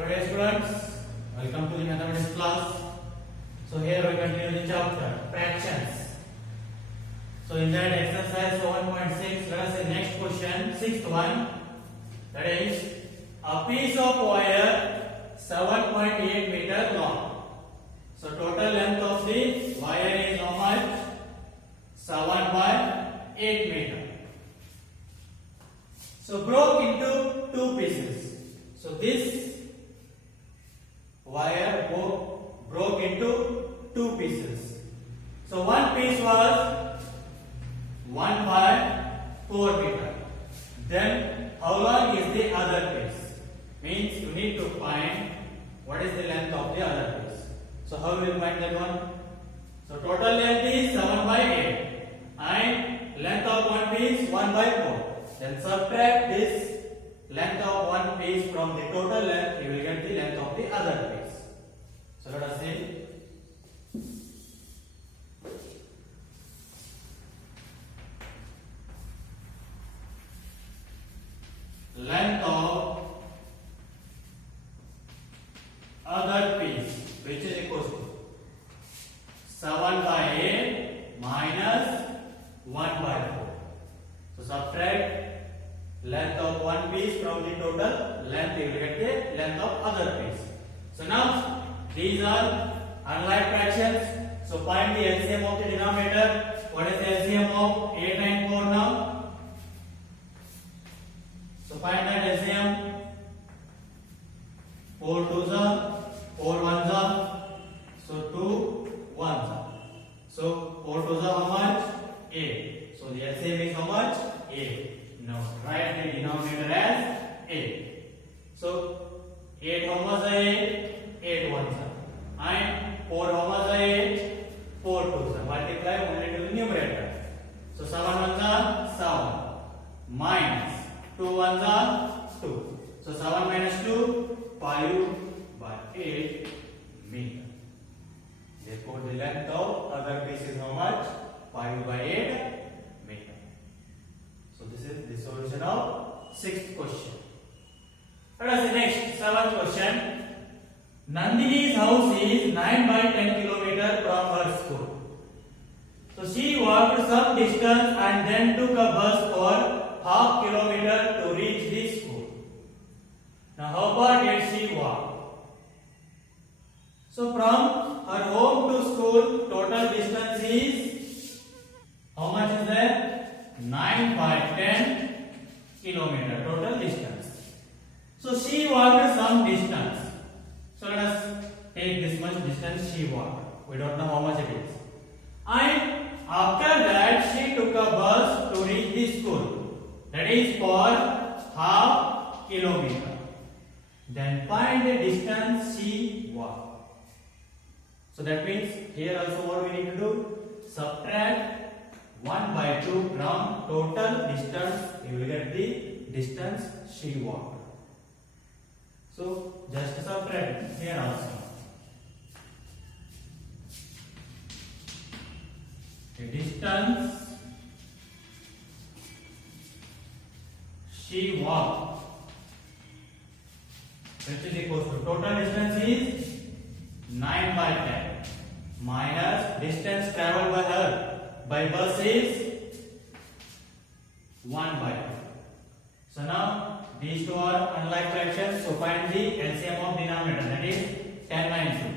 Hello dear students, welcome to the mathematics class. So here we continue the chapter fractions. So in that exercise 1.6, let us see next question, sixth one. That is a piece of wire 7.8 meter long. So total length of the wire is how much? 7.8 meter. So broke into two pieces. So this wire broke into two pieces. So one piece was 1/4 meter. Then how long is the other piece? Means you need to find what is the length of the other piece. So how will you find that one? So total length is 7/8 and length of one piece 1/4. Then subtract this length of one piece from the total length, you will get the length of the other piece. So let us see. Length of other piece, which is equal to 7/8 minus 1/4. So subtract length of one piece from the total length, you will get the length of other piece. So now these are unlike fractions. So find the LCM of the denominator. What is the LCM of 8 and 4 now? So find that LCM. 4 2s are 4 1s are. So 2 1s are. So 4 2s are how much? 8. So the LCM is how much? 8. Now write the denominator as 8. So 8 how much are 8? 8 1s are. And 4 how much are 8? 4 2s are. Multiply only to the numerator. So 7 1s are 7 minus 2 1s are 2. So 7 minus 2, 5/8 meter. Therefore the length of other piece is how much? 5/8 meter. So this is the solution of sixth question. Let us see next, seventh question. Nandini's house is 9/10 kilometer from her school. So she walked some distance and then took a bus for half kilometer to reach the school. Now how far did she walk? So from her home to school, total distance is, how much is that? 9/10 kilometer total distance. So she walked some distance. So let us take this much distance she walked. We don't know how much it is. And after that she took a bus to reach the school. That is for half kilometer. Then find the distance she walked. So that means here also what we need to do? Subtract 1/2 from total distance. You will get the distance she walked. So just subtract here also. The distance she walked, which is equal to total distance is 9/10 minus distance traveled by her by bus is 1/2. So now these two are unlike fractions. So find the LCM of denominator, that is 10 and 2.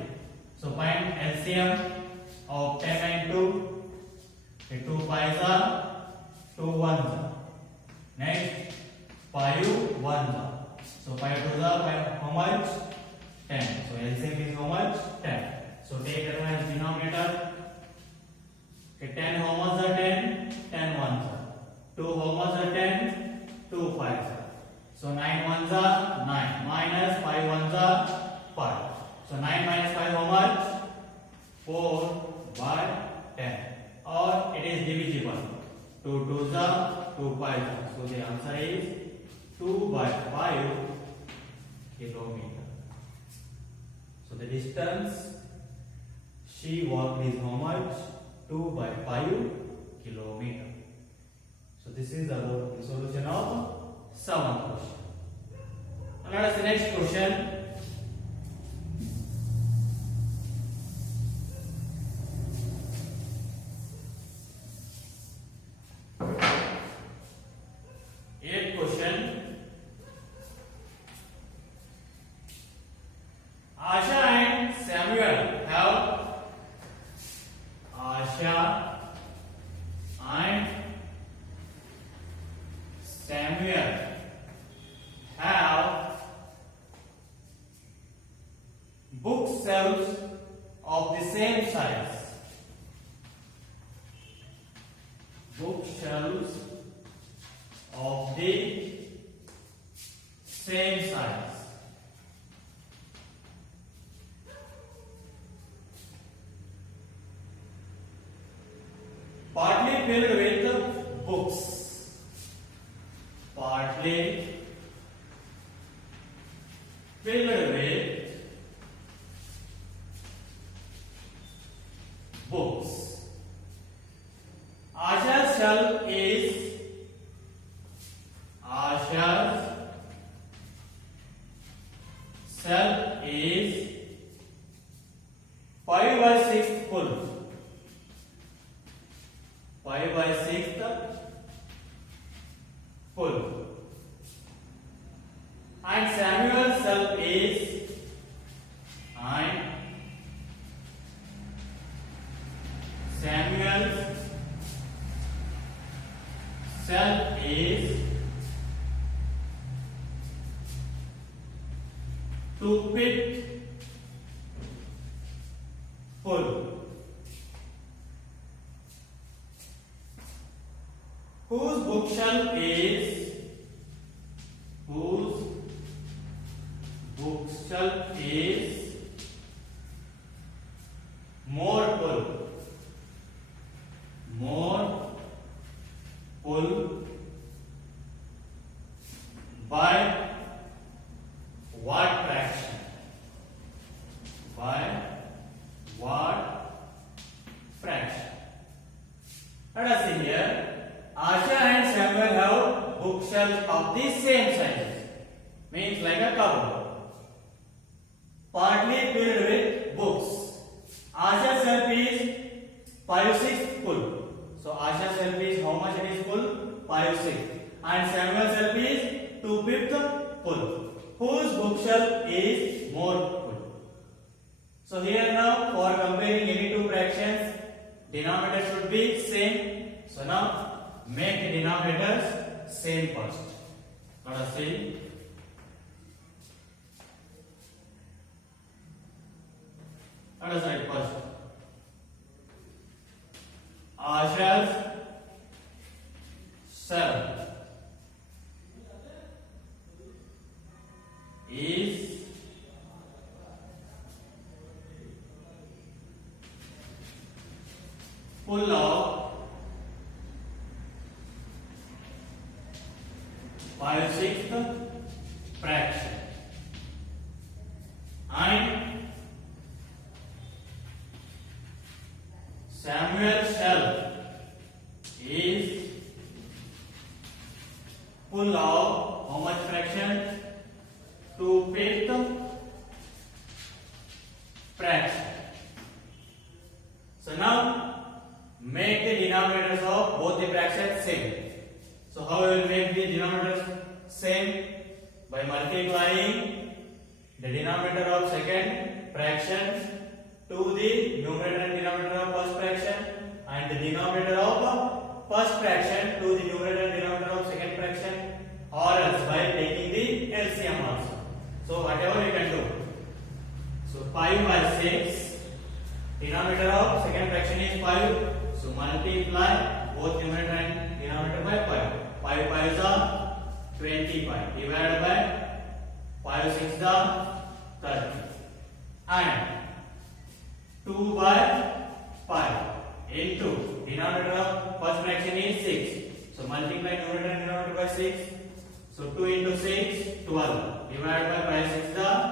So find LCM of 10 and 2. The 2 5s are 2 1s are. Next 5 1s are. So 5 2s are 5, how much? 10. So LCM is how much? 10. So take that one as denominator. Okay, 10 how much are 10? 10 1s are. 2 how much are 10? 2 5s are. So 9 1s are 9 minus 5 1s are 5. So 9 minus 5 how much? 4/10. Or it is divisible. 2 2s are 2 5s are. So the answer is 2/5 kilometer. So the distance she walked is how much? 2/5 kilometer. So this is about the solution of seventh question. Let us see next question. Samuel have bookshelves of the same size. Bookshelves of the same size. Partly filled with books. Partly filled with books. Asha's shelf is Shelf is 5 by 6 full. 5 by 6 full. And Samuel's shelf is Samuel's shelf is 2 feet full. Whose bookshelf is more full? More full by what fraction? By what fraction? Let us see here. Asha and Samuel have bookshelves of the same size. Means like a cupboard. Partly filled with books. Asha's shelf is 5/6 full. So Asha's shelf is how much it is full? 5/6. And Samuel's shelf is 2/5 full. Whose bookshelf is more full? So here now for comparing any two fractions, denominator should be same. So now make the denominators same first. Let us see. Let us write first. Asha's shelf is full of 5/6 fraction, and Samuel's shelf is full of how much fraction? 2/5 fraction. So now make the denominators of both the fractions same. So how we will make the denominators same? By multiplying the denominator of second fraction to the numerator and denominator of first fraction, and the denominator of first fraction to the numerator and denominator of second fraction, or else by taking the LCM also. So whatever you can do. So 5 by 6, denominator of second fraction is 5. So multiply both numerator and denominator by 5. 5 5s are 25. Divided by 5 6s are 30. And 2 by 5 into denominator of first fraction is 6. So multiply numerator and denominator by 6. So 2 into 6, 12. Divided by 5 6s are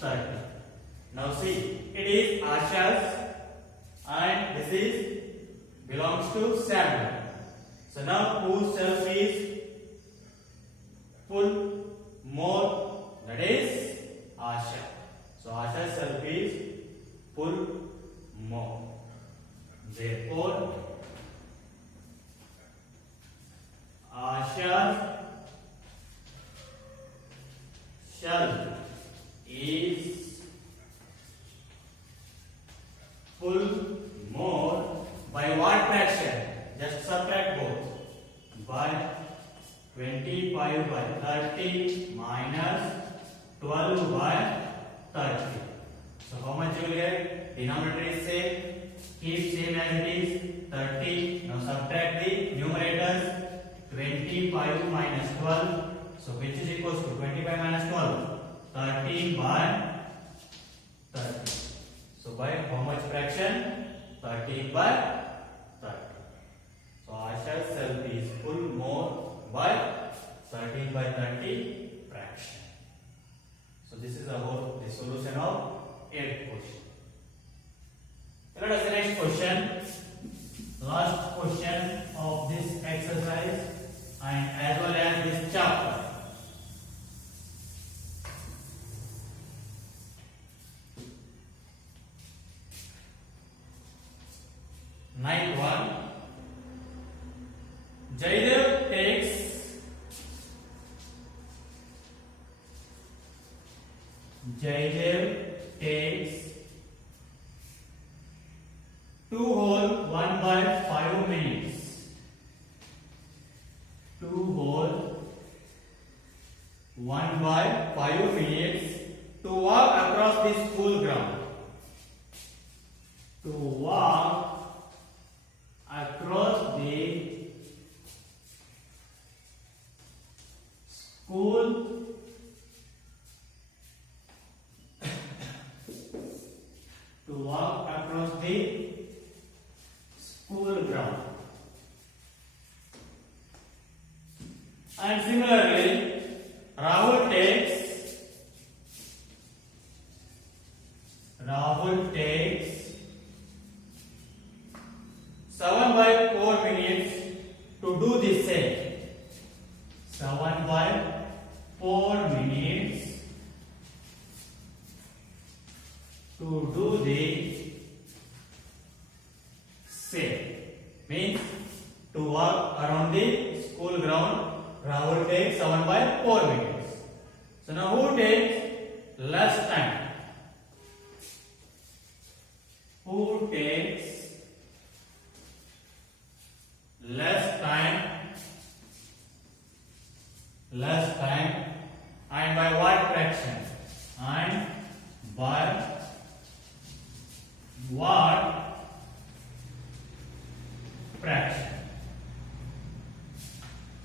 30. Now see, it is Asha's and this is belongs to Samuel. So now whose shelf is full more? That is Asha. So Asha's shelf is full more. Therefore, Asha's shelf is full more by what fraction? Just subtract both. By 25 by 30 minus 12 by 30. So how much you will get? Denominator is same. Keep same as it is. 30. Now subtract the numerators. 25 minus 12. So which is equals to 25 minus 12? 30 by 30. So by how much fraction? 30 by 30. So I shall sell these full more by 30 by 30 fraction. So this is about the solution of 8th question. Let us the next question. Last question of this exercise and as well as this chapter. Ninth one. Jaidev takes 2 whole 1 by 5 minutes. 2 whole 1 by 5 minutes to walk across the school ground. To walk across the school to walk across the school ground. And similarly, Rahul takes 7 by 4 minutes to do the same. 7 by 4 minutes to do the same. Means to walk around the school ground, Rahul takes 7 by 4 minutes. So now who takes less time? Who takes less time? Less time, and by what fraction? And by what fraction?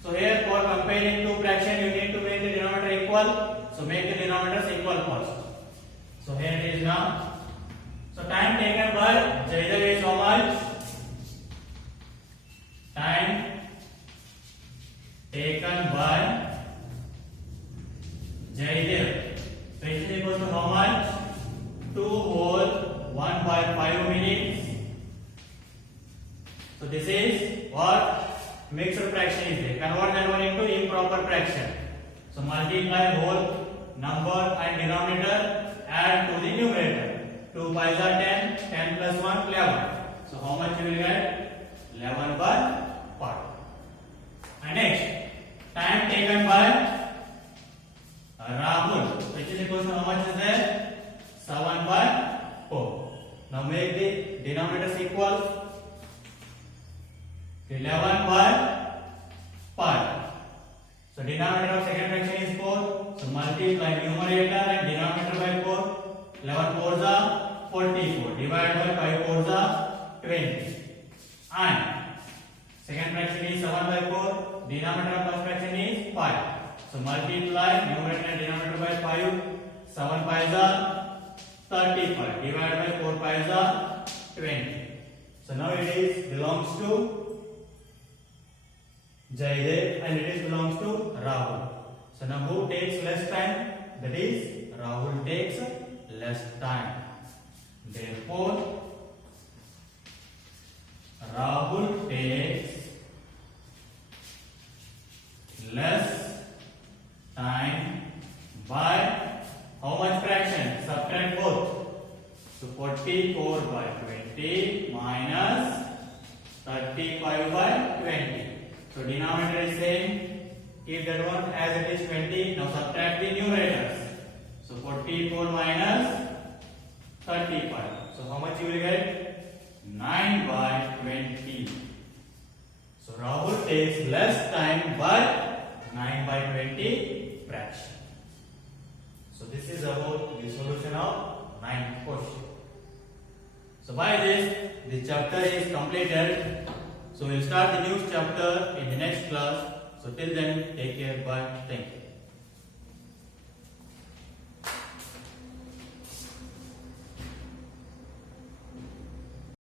So here for comparing two fractions you need to make the denominator equal. So make the denominators equal first. So here it is now. So time taken by Jaidev is how much? Time taken by Jaidev. So it is equal to how much? 2 whole 1 by 5 minutes. So this is what? Mixed fraction is there. Convert that one into improper fraction. So multiply whole number and denominator, add to the numerator. 2 5 are 10, 10 plus 1 11. So how much you will get? 11 by 5. And next, time taken by Rahul, which is equal to how much is there? 7 by 4. Now make the denominators equal. 11 by 5. So denominator of second fraction is 4. So multiply numerator and denominator by 4. 11 4s are 44. Divide by 5 4s are 20. And second fraction is 7 by 4. Denominator of first fraction is 5. So multiply numerator and denominator by 5. 7 5s are 35. Divide by 4 5s are 20. So now it is belongs to Jaidev and it is belongs to Rahul. So now who takes less time? That is Rahul takes less time. Therefore, Rahul takes less time by how much fraction? Subtract both. So 44 by 20 minus 35 by 20. So denominator is same. Keep that one as it is 20. Now subtract the numerators. So 44 minus 35. So how much you will get? 9 by 20. So Rahul takes less time by 120 fraction. So this is about the solution of ninth question. So by this, the chapter is completed. So we'll start the new chapter in the next class. So till then, take care. Bye. Thank you.